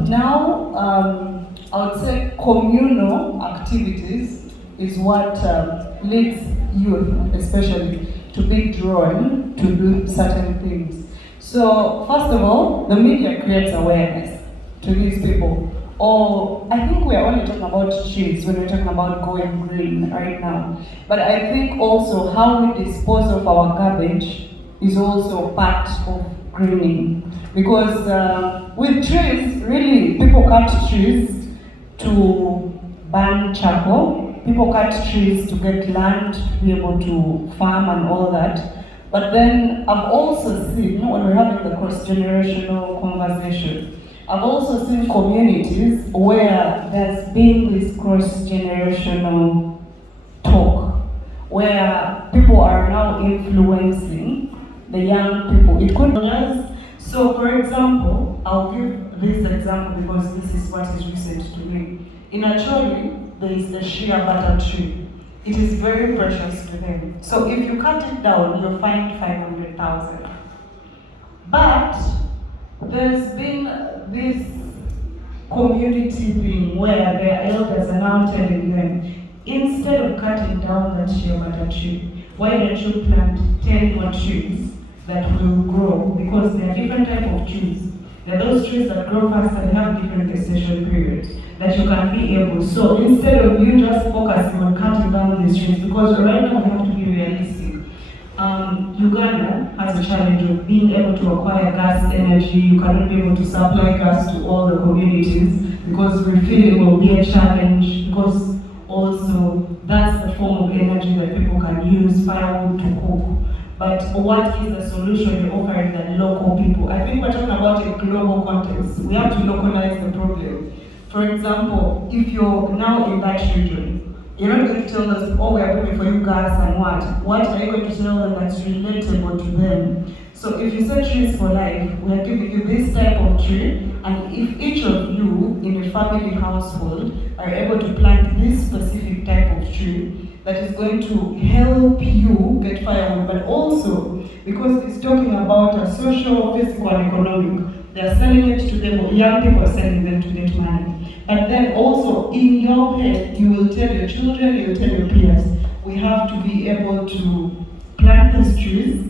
now, I would say communal activities is what leads youth, especially, to be drawn to do certain things. So, first of all, the media creates awareness to these people. Or, I think we are only talking about trees when we're talking about going green right now. But I think also how we dispose of our garbage is also part of greening. Because with trees, really, people cut trees to burn charcoal. People cut trees to get land, to be able to farm and all that. But then I've also seen, when we're having the cross-generational conversation, I've also seen communities where there's been this cross-generational talk, where people are now influencing the young people. It could be. So, for example, I'll give this example because this is what is recent to me. In Acholi, there is the shea butter tree. It is very precious to them. So if you cut it down, you'll find 500,000. But there's been this community thing where their elders are now telling them, instead of cutting down that shea butter tree, why don't you plant 10 more trees that will grow? Because there are different types of trees. There are those trees that grow fast and have different gestation periods that you can be able. So instead of you just focusing on cutting down these trees, because right now we have to be realistic. Uganda has a challenge of being able to acquire gas energy. You cannot be able to supply gas to all the communities because refilling will be a challenge, because also that's the form of energy that people can use, firewood to cook. But what is the solution you're offering the local people? I think we're talking about a global context. We have to localize the problem. For example, if you're now in that region, you're not going to tell us, oh, we're putting for you gas and what. What are you going to tell them that's relatable to them? So if you say trees for life, we are giving you this type of tree, and if each of you in a family household are able to plant this specific type of tree, that is going to help you get firewood, but also because it's talking about a social, physical, and economic. They are selling it to them, young people are selling them to get money. But then also in your head, you will tell your children, you will tell your peers, we have to be able to plant these trees.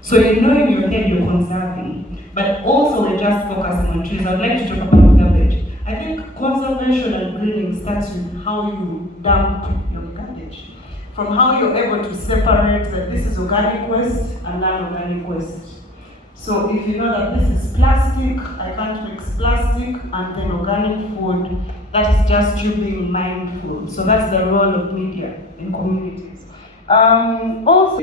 So you know in your head you're conserving, but also we're just focusing on trees. I'd like to talk about garbage. I think conservation and greening starts with how you dump your garbage. From how you're able to separate that this is organic waste and non-organic waste. So if you know that this is plastic, I can't mix plastic, and then organic food, that is just you being mindful. So that's the role of media in communities. Also,